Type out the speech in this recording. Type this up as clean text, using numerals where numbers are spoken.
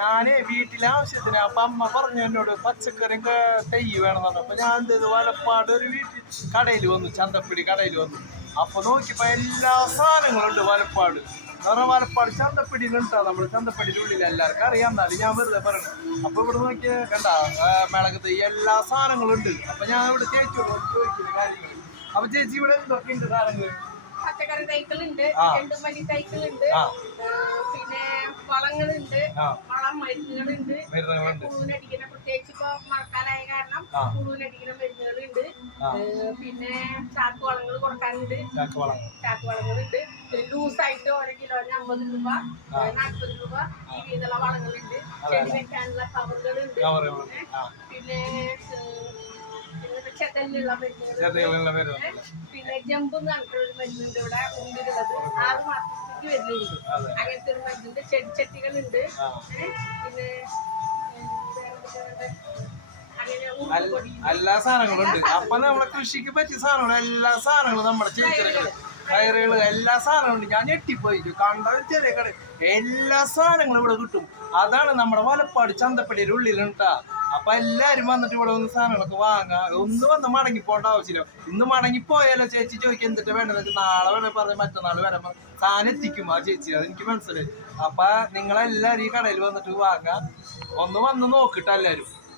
ഞാന് വീട്ടിലെ ആവശ്യത്തിന് അപ്പൊ അമ്മ പറഞ്ഞു എന്നോട് പച്ചക്കറി തൈ വേണം പറഞ്ഞു. അപ്പൊ ഞാൻ എന്ത് ചെയ്തു, വലപ്പാട് ഒരു വീട്ടിൽ കടയിൽ വന്നു, ചന്തപ്പിടി കടയിൽ വന്നു. അപ്പൊ നോക്കിയപ്പോ എല്ലാ സാധനങ്ങളും ഉണ്ട് വലപ്പാട്. വേറെ വലപ്പാട് ചന്തപ്പിടിയിലുണ്ടാ, നമ്മുടെ ചന്തപ്പിടിയുടെ ഉള്ളിൽ എല്ലാവർക്കും അറിയാം, എന്നാലും ഞാൻ വെറുതെ പറഞ്ഞു. അപ്പൊ ഇവിടെ നോക്കിയ കണ്ട മിളക് തൈ എല്ലാ സാധനങ്ങളും ഉണ്ട്. അപ്പൊ ഞാൻ ഇവിടെ ചേച്ചിയോട് ചോദിക്കുന്ന കാര്യങ്ങൾ. അപ്പൊ ചേച്ചി ഇവിടെ എന്തൊക്കെ ഉണ്ട് സാധനങ്ങൾ? പച്ചക്കറി തൈകളുണ്ട്, ചെണ്ടുമല്ലി തൈകളുണ്ട്, പിന്നെ വളങ്ങളുണ്ട്, വളം മരുന്നുകളുണ്ട്, പുഴുവിനടിക്കുന്ന, പ്രത്യേകിച്ച് ഇപ്പൊ മഴക്കാലായ കാരണം പുഴുവിനടിക്കുന്ന മരുന്നുകളുണ്ട്. പിന്നെ ചാക്ക് വളങ്ങൾ കൊടുക്കാനുണ്ട്, ചാക്ക് വളങ്ങളുണ്ട്. ലൂസായിട്ട് ഓരോ കിലോന് 50 രൂപ 40 രൂപ ഈ വീതമുള്ള വളങ്ങളുണ്ട്. ചെടി വെക്കാനുള്ള കവറുകളുണ്ട്. പിന്നെ ചെതലിനുള്ള മരുന്നുകൾ, പിന്നെ ജമ്പ് എന്ന് പറഞ്ഞിട്ടൊരു മരുന്നുണ്ട് ഇവിടെ ഉണ്ടിലുള്ളത്, 6 മാസത്തേക്ക് വരുന്നുണ്ട്. അങ്ങനത്തെ ഒരു മരുന്നുണ്ട്. ചെടിച്ചട്ടികളുണ്ട്. പിന്നെ എല്ലാ സാധനങ്ങളും ഉണ്ട്. അപ്പൊ നമ്മളെ കൃഷിക്ക് പറ്റിയ സാധനങ്ങൾ എല്ലാ സാധനങ്ങളും നമ്മുടെ ചേച്ചികള് കയറുകള് എല്ലാ സാധനങ്ങളും ഉണ്ട്. ഞാൻ ഞെട്ടിപ്പോയി കണ്ട ചെറിയ കട എല്ലാ സാധനങ്ങളും ഇവിടെ കിട്ടും. അതാണ് നമ്മുടെ വലപ്പാട് ചന്തപ്പടിയുടെ ഉള്ളിലുണ്ടാ. അപ്പൊ എല്ലാരും വന്നിട്ട് ഇവിടെ വന്ന് സാധനങ്ങളൊക്കെ വാങ്ങാം. ഒന്ന് വന്ന് മടങ്ങി പോകേണ്ട ആവശ്യമില്ല. ഇന്ന് മടങ്ങിപ്പോയാലോ ചേച്ചി ചോദിക്കുക എന്തിട്ട് വേണ്ടത്, നാളെ വേണേ പറഞ്ഞ മറ്റന്നാൾ വരുമ്പോ സാധനം എത്തിക്കും ആ ചേച്ചി, അതെനിക്ക് മനസ്സിലായി. അപ്പൊ നിങ്ങളെല്ലാരും ഈ കടയിൽ വന്നിട്ട് വാങ്ങാം. ഒന്ന് വന്ന് നോക്കിട്ട എല്ലാരും.